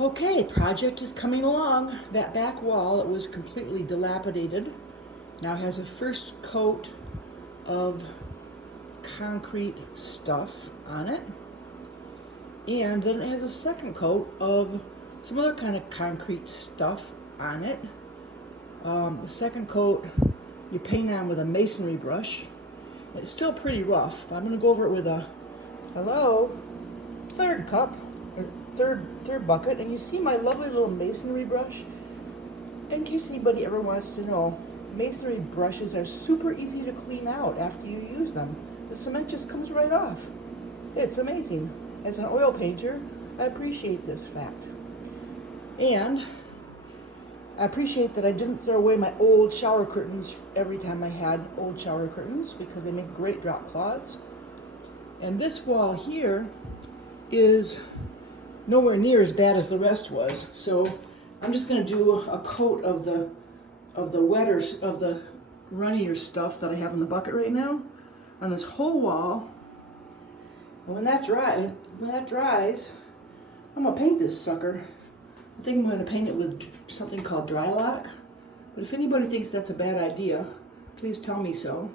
Okay, project is coming along. That back wall, it was completely dilapidated, now has a first coat of concrete stuff on it, and then it has a second coat of some other kind of concrete stuff on it. The second coat you paint on with a masonry brush. It's still pretty rough. I'm going to go over it with a third cup, or third bucket, and you see my lovely little masonry brush. In case anybody ever wants to know, masonry brushes are super easy to clean out after you use them. The cement just comes right off. It's amazing. As an oil painter, I appreciate this fact. And I appreciate that I didn't throw away my old shower curtains every time I had old shower curtains, because they make great drop cloths. And this wall here is nowhere near as bad as the rest was. So I'm just going to do a coat of the runnier stuff that I have in the bucket right now on this whole wall. And when that dries, I'm gonna paint this sucker. I think I'm going to paint it with something called Drylok. But if anybody thinks that's a bad idea, please tell me so.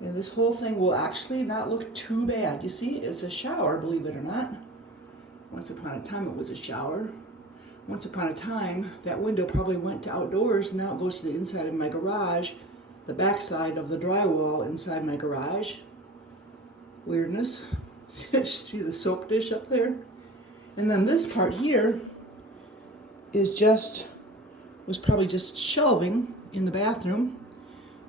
And this whole thing will actually not look too bad. You see, it's a shower, believe it or not. Once upon a time it was a shower. Once upon a time, that window probably went to outdoors, and now it goes to the inside of my garage, the back side of the drywall inside my garage. Weirdness. See the soap dish up there? And then this part here was probably just shelving in the bathroom.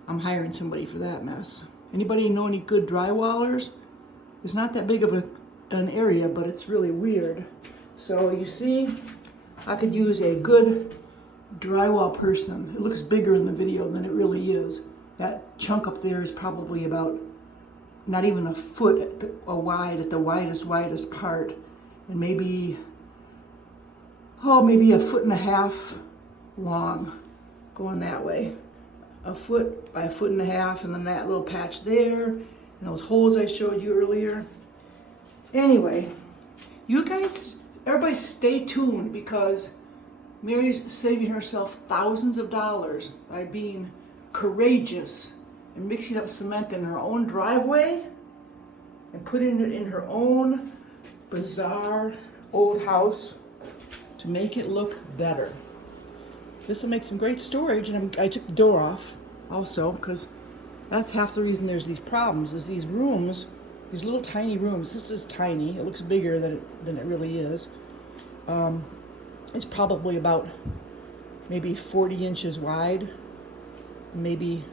I'm hiring somebody for that mess. Anybody know any good drywallers? It's not that big of an area, but it's really weird. So you see, I could use a good drywall person. It looks bigger in the video than it really is. That chunk up there is probably about not even a foot wide at the widest part, and maybe a foot and a half long going that way. A foot by a foot and a half, and then that little patch there, and those holes I showed you earlier. Anyway, you guys, everybody stay tuned, because Mary's saving herself thousands of dollars by being courageous and mixing up cement in her own driveway and putting it in her own bizarre old house to make it look better. This will make some great storage, and I took the door off also, because that's half the reason there's these problems, is these rooms, these little tiny rooms. This is tiny. It looks bigger than it really is. It's probably about maybe 40 inches wide, maybe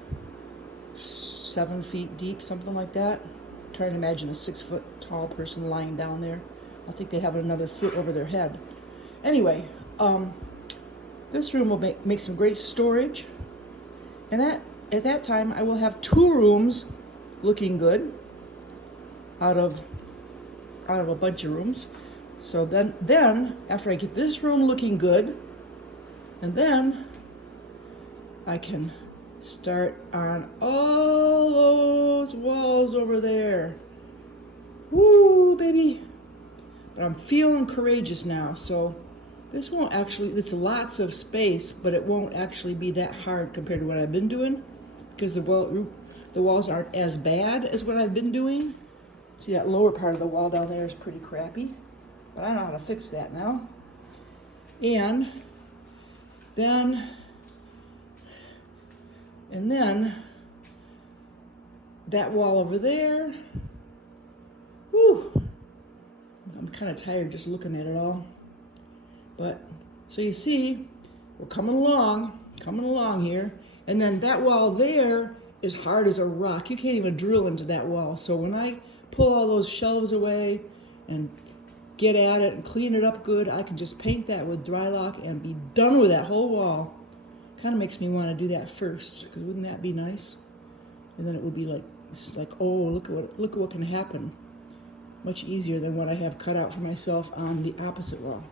7 feet deep, something like that. I'm trying to imagine a 6 foot tall person lying down there. I think they have another foot over their head. Anyway, this room will make some great storage, and at that time I will have 2 rooms looking good out of a bunch of rooms. So then after I get this room looking good, and then I can start on all those walls over there. Woo, baby! But I'm feeling courageous now, so this won't actually, it's lots of space, but it won't actually be that hard compared to what I've been doing, because the walls aren't as bad as what I've been doing. See, that lower part of the wall down there is pretty crappy, but I know how to fix that now. And then that wall over there, whew, I'm kind of tired just looking at it all. But, so you see, we're coming along here. And then that wall there is hard as a rock. You can't even drill into that wall. So when I pull all those shelves away and get at it and clean it up good, I can just paint that with Drylok and be done with that whole wall. Kind of makes me want to do that first, because wouldn't that be nice? And then it would be like, oh, look at what can happen. Much easier than what I have cut out for myself on the opposite wall.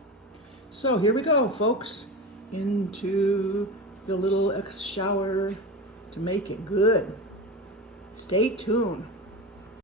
So here we go, folks, into the little shower to make it good. Stay tuned.